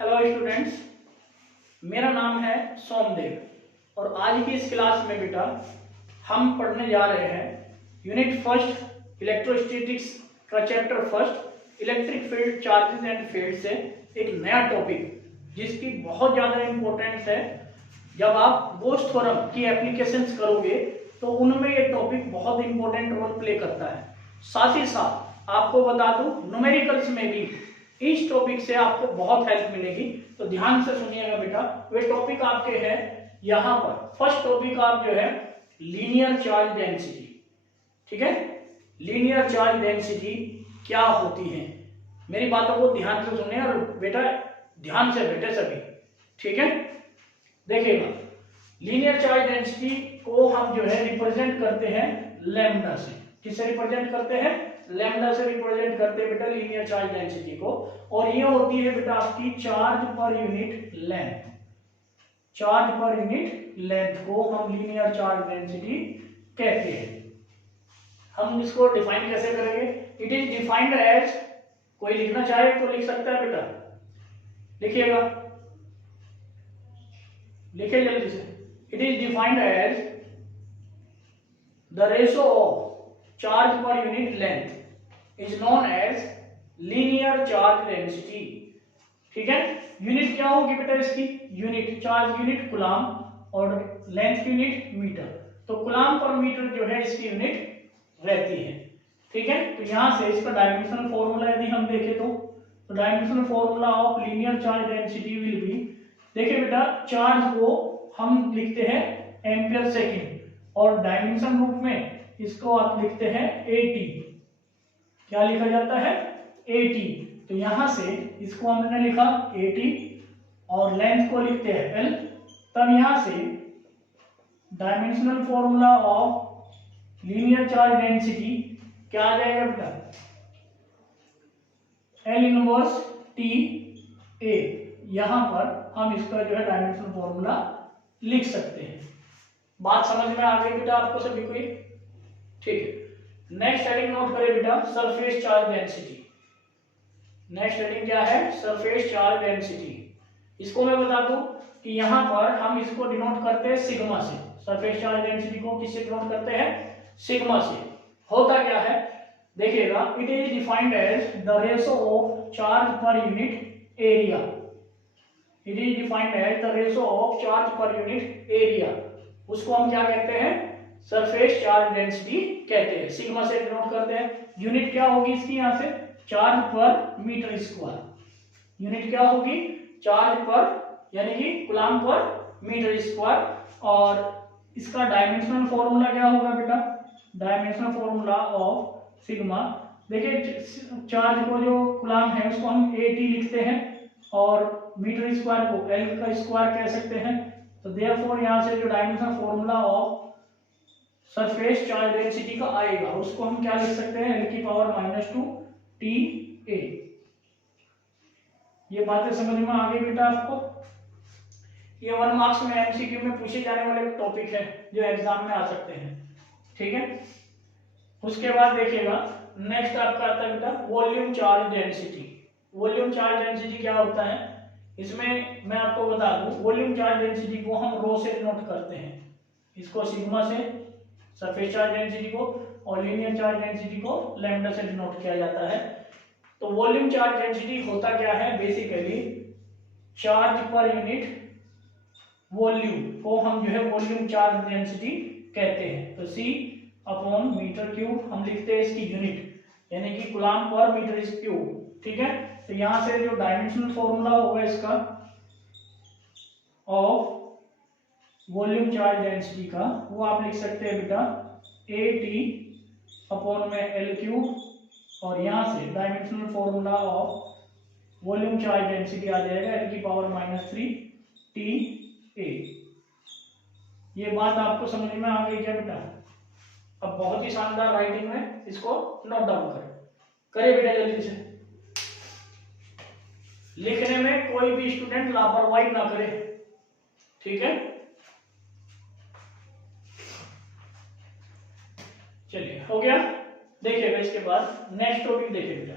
Hello students, मेरा नाम है सोमदेव और आज की इस क्लास में बेटा हम पढ़ने जा रहे हैं यूनिट फर्स्ट इलेक्ट्रोस्टैटिक्स का chapter first electric field charges and field से एक नया टॉपिक जिसकी बहुत ज़्यादा इम्पोर्टेंस है। जब आप बोस थ्योरम की एप्लीकेशंस करोगे तो उनमें ये टॉपिक बहुत इंपॉर्टेंट रोल प्ले करता है। साथ ही साथ आपको बता दूं न्यूमेरिकल्स में भी इस टॉपिक से आपको बहुत हेल्प मिलेगी, तो ध्यान से सुनिएगा बेटा। वे टॉपिक आपके हैं यहाँ पर। फर्स्ट टॉपिक आप जो है लीनियर चार्ज डेंसिटी, ठीक है। लीनियर चार्ज डेंसिटी क्या होती है, मेरी बातों को ध्यान से सुनिए और बेटा ध्यान से बैठे सभी, ठीक है। देखिएगा, लीनियर चार्ज डेंसिटी को हम जो है रिप्रेजेंट करते हैं लैम्डा से। किससे रिप्रेजेंट करते हैं? लैम्डा से रिप्रेजेंट करते हैं बेटा लीनियर चार्ज डेंसिटी को। और ये होती है बेटा आपकी charge per unit length. Charge per unit length को हम लीनियर चार्ज डेंसिटी कहते हैं। हम इसको डिफाइन कैसे करेंगे? इट इज डिफाइंड एज, कोई लिखना चाहे तो लिख सकता है बेटा, लिखिएगा, लिखिए जल्दी से। It is defined as the ratio of charge per unit length is known as linear charge density, ठीक है। यूनिट क्या होगी बेटा इसकी? यूनिट चार्ज यूनिट कूलाम और लेंथ यूनिट मीटर। तो कूलाम पर मीटर जो है इसकी यूनिट रहती है, ठीक है। तो यहां से इसका डायमेंशनल फॉर्मूला यदि हम देखें तो dimensional formula of linear charge density will be, देखिए बेटा चार्ज को हम लिखते हैं एम्पियर सेकेंड और डायमेंशन रूप में इसको आप लिखते हैं AT। क्या लिखा जाता है? AT। तो यहां से इसको हमने लिखा AT और लेंथ को लिखते हैं L। तब यहां से dimensional formula of linear charge density क्या आ जाएगा बेटा? L inverse TA। यहां पर हम इसका जो है डायमेंशनल फॉर्मूला लिख सकते हैं। बात समझ में आ गई बेटा आपको सभी को? ठीक है। नेक्स्ट हेडिंग नोट करें बेटा, surface charge density. Next heading क्या है? Surface charge density. इसको मैं बता दूं कि यहां पर हम इसको डिनोट करते हैं सिग्मा से। सरफेस चार्ज डेंसिटी को किससे डिनोट करते हैं? सिग्मा से। होता क्या है देखिएगा, it is defined as the ratio of charge per unit area. It is defined as the ratio of charge per unit area. उसको हम क्या कहते हैं? सरफेस चार्ज डेंसिटी कहते हैं। सिग्मा से डिनोट करते हैं। यूनिट क्या होगी इसकी? यहां से चार्ज पर मीटर स्क्वायर। यूनिट क्या होगी? चार्ज पर यानी कि कूलाम पर मीटर स्क्वायर। और इसका डायमेंशनल फॉर्मूला क्या होगा बेटा? डायमेंशनल फॉर्मूला ऑफ सिग्मा, देखिए चार्ज को जो कूलाम है उसको हम AT लिखते हैं और मीटर स्क्वायर को L का स्क्वायर कह सकते हैं। तो देयरफॉर यहां से जो dimensional formula of surface charge density का आएगा उसको हम क्या लिख सकते हैं? L की पावर -2 TA। ये बातें समझ में आ गई बेटा आपको? ये 1 मार्क्स में MCQ में पूछे जाने वाले टॉपिक है जो एग्जाम में आ सकते हैं, ठीक है। उसके बाद देखिएगा नेक्स्ट आपका आता है बेटा volume charge density. Volume charge density क्या होता है? इसमें मैं आपको बता दूं, वॉल्यूम चार्ज डेंसिटी को हम रो से नोट करते हैं। इसको सिग्मा से सरफेस चार्ज डेंसिटी को और लीनियर चार्ज डेंसिटी को लैम्डा से डिनोट किया जाता है। तो वॉल्यूम चार्ज डेंसिटी होता क्या है? Basically charge per unit volume को हम जो है वॉल्यूम चार्ज डेंसिटी कहते हैं। तो C अपॉन मीटर क्यूब हम लिखते हैं इसकी यूनिट, यानी कि कूलाम पर मीटर क्यूब, ठीक है। तो यहां से जो डायमेंशनल फॉर्मूला होगा इसका ऑफ वॉल्यूम चार्ज डेंसिटी का वो आप लिख सकते हैं बेटा AT अपॉन में L क्यूब और यहां से dimensional formula of volume charge density आ जाएगा L की पावर -3 TA। ये बात आपको समझ में आ गई क्या बेटा? अब बहुत ही शानदार राइटिंग में इसको नोट डाउन करिए बेटा जल्दी से। लिखने में कोई भी स्टूडेंट लापरवाही ना करे, ठीक है। चलिए हो गया। देखिएगा इसके बाद नेक्स्ट टॉपिक देखिए बेटा।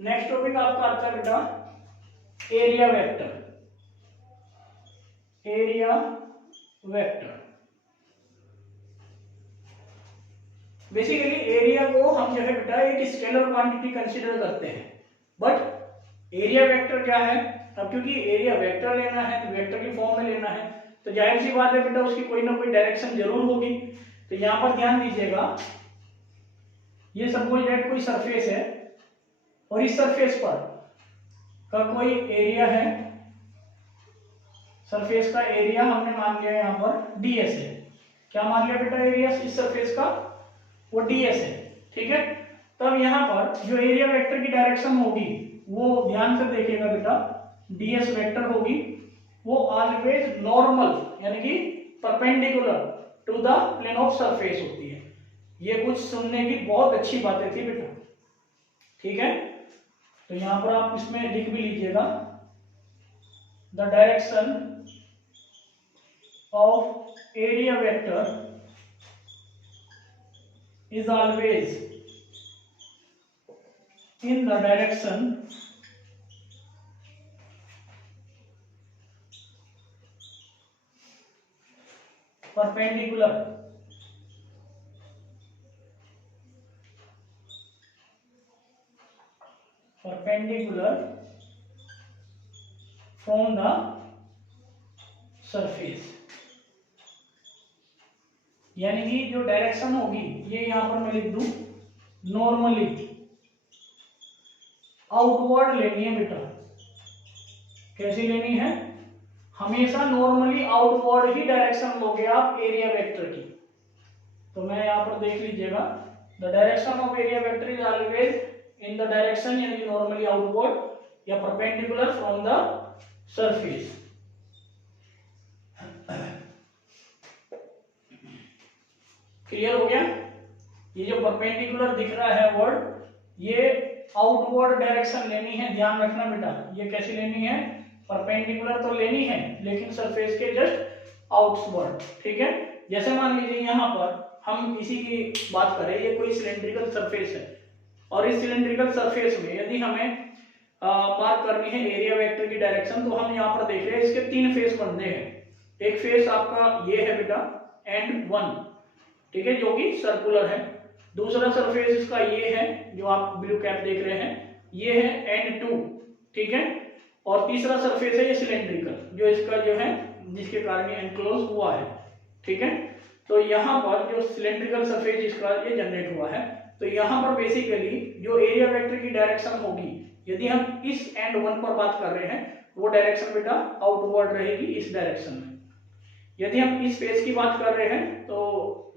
नेक्स्ट टॉपिक आपका आता है बेटा area vector. Area vector basically area को हम जो है बेटा एक स्केलर क्वांटिटी कंसीडर करते हैं, बट एरिया वेक्टर क्या है? अब क्योंकि एरिया वेक्टर लेना है तो वेक्टर की फॉर्म में लेना है, तो जाहिर सी बात है बेटा उसकी कोई ना कोई डायरेक्शन जरूर होगी। तो यहां पर ध्यान दीजिएगा, ये सपोज दैट कोई सरफेस है और इस सरफेस पर का कोई एरिया है, सरफेस का एरिया हमने मान लिया यहाँ पर ds है। क्या मान लिया बेटा एरिया इस सरफेस का? वो ds है, ठीक है। तब यहाँ पर जो एरिया वेक्टर की डायरेक्शन होगी वो ध्यान से देखिएगा बेटा, ds वेक्टर होगी, वो ऑलवेज नॉर्मल यानी कि perpendicular to the plane of surface होती है। ये कुछ सुनने की बहुत अच्छी बातें थी बेटा, ठीक है। तो यहां पर आप इसमें लिख भी लीजिएगा, the direction of area vector is always in the direction perpendicular from the surface। यानी कि जो डायरेक्शन होगी ये यहां पर मैं लिख दूं, नॉर्मली आउटवर्ड लेनी है बेटा। कैसी लेनी है? हमेशा नॉर्मली आउटवर्ड ही डायरेक्शन लोगे आप एरिया वेक्टर की। तो मैं यहां पर देख लीजिएगा, the direction of area vector is always in the direction यानी कि नॉर्मली आउटवर्ड या perpendicular from the surface. Clear हो गया? ये जो परपेंडिकुलर दिख रहा है वर्ड, ये आउटवर्ड डायरेक्शन लेनी है, ध्यान रखना बेटा। ये कैसी लेनी है? परपेंडिकुलर तो लेनी है लेकिन सरफेस के जस्ट आउटवर्ड, ठीक है। जैसे मान लीजिए यहाँ पर हम इसी की बात करें, ये कोई सिलेंड्रिकल सरफेस है और इस सिलेंड्रिकल सरफेस में यदि हमें बात करनी है एरिया वेक्टर की डायरेक्शन, तो हम यहाँ पर देख रहे हैं इसके तीन फेस बनते हैं। एक फेस आपका ये है बेटा एंड 1, ठीक है, जो कि सर्कुलर है। दूसरा सरफेस इसका ये है जो आप ब्लू कैप देख रहे हैं, ये है एंड 2, ठीक है। और तीसरा सरफेस है ये सिलेंड्रिकल, जो इसका जो है जिसके कारण ये एनक्लोज हुआ है, ठीक है। तो यहाँ पर जो सिलेंड्रिकल सरफेस जिसका ये जनरेट हुआ है, तो यहाँ पर बेसिकली जो एरिया वेक्टर की डायरेक्शन होगी, यदि हम इस एंड 1 पर बात कर रहे हैं, वो डायरेक्शन बेटा आउटवर्ड रहेगी इस डायरेक्शन में। यदि हम इस फेस की बात कर रहे हैं तो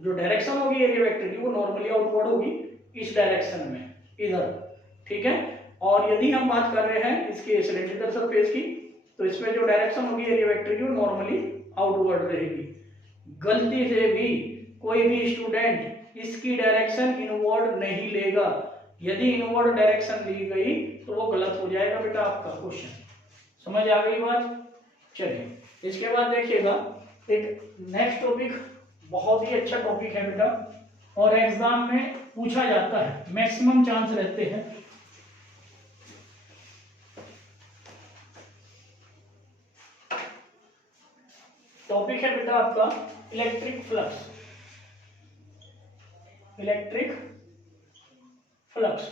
जो डायरेक्शन होगी एरिया वेक्टर की वो नॉर्मली आउटवर्ड होगी इस डायरेक्शन में, इधर, ठीक है। और यदि हम बात कर रहे हैं इसके सिलेंड्रिकल सरफेस की, तो इसमें जो डायरेक्शन होगी एरिया वेक्टर की वो नॉर्मली आउटवर्ड रहेगी। गलती से भी कोई भी स्टूडेंट इसकी डायरेक्शन इनवर्ड नहीं लेगा। यदि इनवर्ड डायरेक्शन ली गई तो वो गलत हो जाएगा बेटा आपका क्वेश्चन। समझ आ गई बात? चलिए इसके बाद देखिएगा एक नेक्स्ट टॉपिक, बहुत ही अच्छा टॉपिक है बेटा और एग्जाम में पूछा जाता है, मैक्सिमम चांस रहते हैं। टॉपिक है बेटा आपका इलेक्ट्रिक फ्लक्स। Electric flux.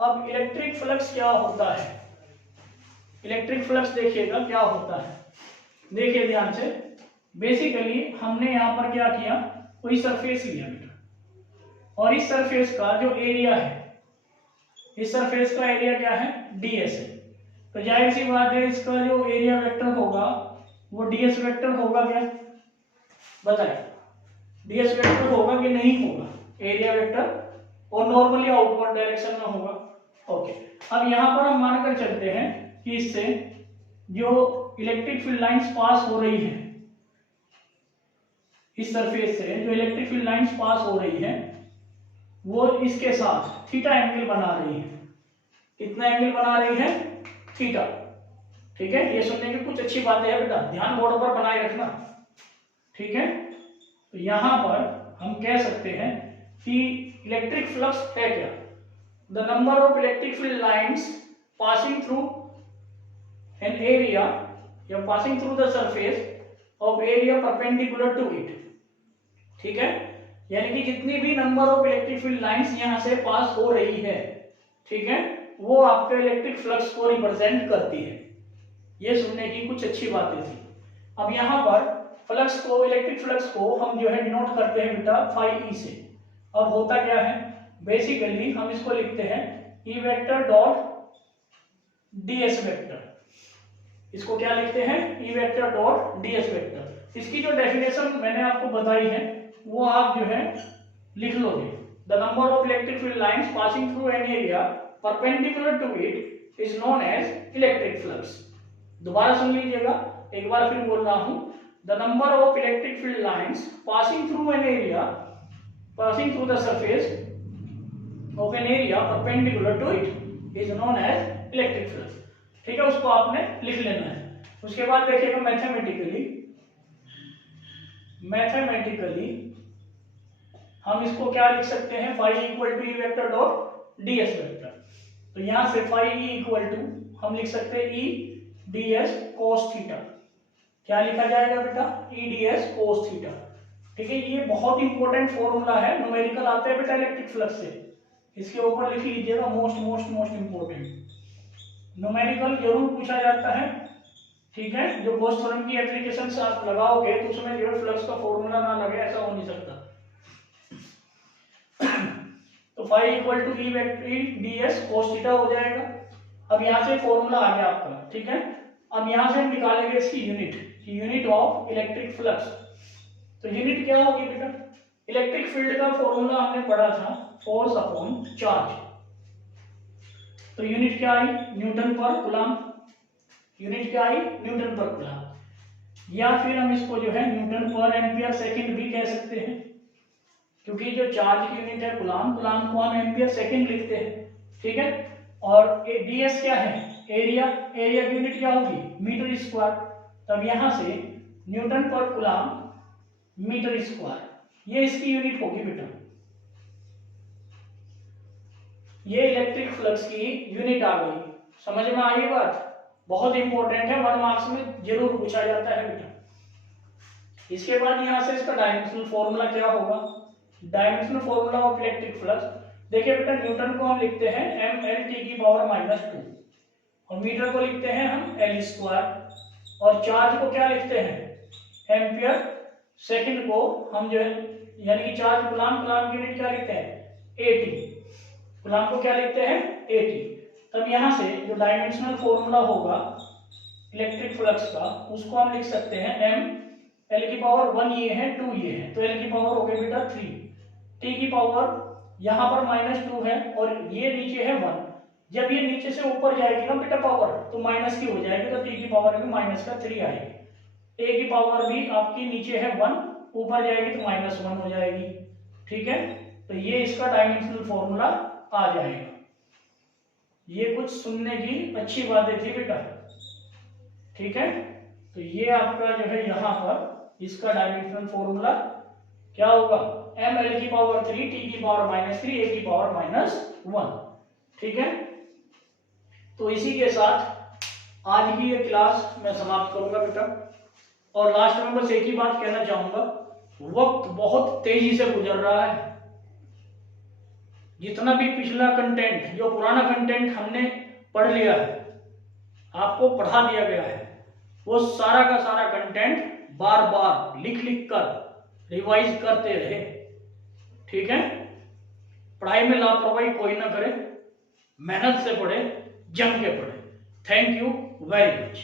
अब इलेक्ट्रिक फ्लक्स क्या होता है? इलेक्ट्रिक फ्लक्स देखिएगा क्या होता है, देखिए ध्यान से। बेसिकली हमने यहां पर क्या किया, कोई सरफेस लिया बेटा और इस सरफेस का जो एरिया है, इस सरफेस का एरिया क्या है? ds है। तो जाहिर सी बात है इसका जो एरिया वेक्टर होगा वो ds वेक्टर होगा क्या? बताइए, ds वेक्टर होगा कि नहीं होगा? एरिया वेक्टर और नॉर्मली आउटवर्ड डायरेक्शन में होगा। ओके, अब यहां पर हम मानकर चलते हैं कि इससे जो इलेक्ट्रिक फील्ड लाइंस पास हो रही है, इस सरफेस से जो इलेक्ट्रिक फील्ड लाइंस पास हो रही है वो इसके साथ थीटा एंगल बना रही है। कितना एंगल बना रही है? थीटा, ठीक है। ये सुनने की कुछ अच्छी बातें हैं बेटा, ध्यान बोर्ड पर बनाए रखना, ठीक है। तो यहां पर हम कह सकते हैं कि इलेक्ट्रिक फ्लक्स है क्या? The number of electric field lines passing through an area या passing through the surface of area perpendicular to it. ठीक है, यानी कि जितनी भी number of electric field lines यहां से पास हो रही है, ठीक है, वो आपके इलेक्ट्रिक फ्लक्स को रिप्रेजेंट करती है। ये सुनने की कुछ अच्छी बातें थी। अब यहाँ पर फ्लक्स को, इलेक्ट्रिक फ्लक्स को हम जो है डिनोट करते हैं बेटा फाई ई से। अब होता क्या है, बेसिकली हम इसको लिखते हैं ई वेक्टर डॉट ds वेक्टर। इसको क्या लिखते हैं, ई वेक्टर डॉट ds वेक्टर। इसकी जो डेफिनेशन मैंने आपको बताई है वो आप जो है लिख लोगे। The number of electric field lines passing through an area perpendicular to it is known as electric flux. दोबारा सुन लीजिएगा, एक बार फिर बोल रहा हूं। The number of electric field lines passing through an area, passing through the surface of an area perpendicular to it is known as electric flux. ठीक है, उसको आपने लिख लेना है। उसके बाद देखिएगा मैथमेटिकली हम इसको क्या लिख सकते हैं, phi equal to e vector dot ds vector. तो यहां से फाई ई इक्वल टू हम लिख सकते हैं ई ds cos थीटा। क्या लिखा जाएगा बेटा, ई ds cos थीटा। ठीक है, ये बहुत इंपॉर्टेंट फॉर्मूला है, न्यूमेरिकल आते हैं बेटा इलेक्ट्रिक फ्लक्स से। इसके ऊपर लिख लीजिएगा, मोस्ट इंपॉर्टेंट न्यूमेरिकल जरूर पूछा जाता है। ठीक है, जो गॉस थ्योरम की एप्लीकेशन से आप लगाओगे तो उसमें जो है फ्लक्स का फॉर्मूला ना लगे, ऐसा हो नहीं सकता। तो phi equal to e ds cos theta हो जाएगा। अब यहाँ से फॉर्मूला आ गया आपका। ठीक है, अब यहाँ से हम निकालेंगे इसकी यूनिट ऑफ इलेक्ट्रिक फ्लक्स। तो यूनिट क्या होगी बेटा, इलेक्ट्रिक फील्ड का फॉर्मूला हमने पढ़ा था फोर्स अपॉन चार्ज। तो यूनिट क्या आई, न्यूटन पर कूलम। यूनिट क्या आई, न्यूटन पर कूलम। या फिर हम इसको जो है न्यूटन पर एम्पियर सेकंड भी कह सकते हैं, क्योंकि जो चार्ज की यूनिट है कूलम को हम एम्पियर सेकंड लिखते हैं। ठीक है, और ds क्या है, एरिया की यूनिट क्या होगी, मीटर स्क्वायर। तब यहां से न्यूटन पर कूलम मीटर स्क्वायर, ये इसकी यूनिट होगी बेटा। ये इलेक्ट्रिक फ्लक्स की यूनिट आ गई। समझ में आई बात, बहुत इंपॉर्टेंट है, 1 मार्क्स में जरूर पूछा जाता है बेटा। इसके बाद यहां से इसका डायमेंशनल फॉर्मूला क्या होगा, dimensional formula of electric flux. देखिए बेटा, न्यूटन को हम लिखते हैं mL/-2 और मीटर को लिखते हैं हम L², और चार्ज को क्या लिखते हैं, एम्पियर सेकंड को हम जो है, यानी कि चार्ज कूलम की यूनिट क्या लिखते हैं, AT। कूलम को क्या लिखते हैं, AT। तब यहां से जो डायमेंशनल फॉर्मूला होगा इलेक्ट्रिक फ्लक्स का, उसको हम लिख सकते हैं mL/1 ये है, 2 ये है, तो L की पावर हो गई बेटा 3, T की पावर यहाँ पर -2 है और ये नीचे है 1। जब ये नीचे से ऊपर जाएगी ना बेटा पावर, तो माइनस की हो जाएगी, तो T की पावर भी -3 आएगी। A की पावर भी आपकी नीचे है 1, ऊपर जाएगी तो -1 हो जाएगी। ठीक है, तो ये इसका डायमेंशनल फॉर्मूला आ जाएगा। ये कुछ सुनने की अच्छी बातें थी बेटा। ठीक है, तो ये आपका जो है यहाँ पर इसका डायमेंशनल फॉर्मूला क्या होगा, mL/3, T की पावर -3, A की पावर -1। ठीक है, तो इसी के साथ आज की ये क्लास मैं समाप्त करूंगा बेटा। और लास्ट में बस एक ही बात कहना चाहूंगा, वक्त बहुत तेजी से गुजर रहा है। जितना भी पिछला कंटेंट, जो पुराना कंटेंट हमने पढ़ लिया है, आपको पढ़ा दिया गया है, वो सारा का सारा कंटेंट बार बार लिख कर रिवाइज करते रहे। ठीक है, पढ़ाई में लापरवाही कोई ना करे, मेहनत से पढ़े, जम के पढ़े। Thank you very much.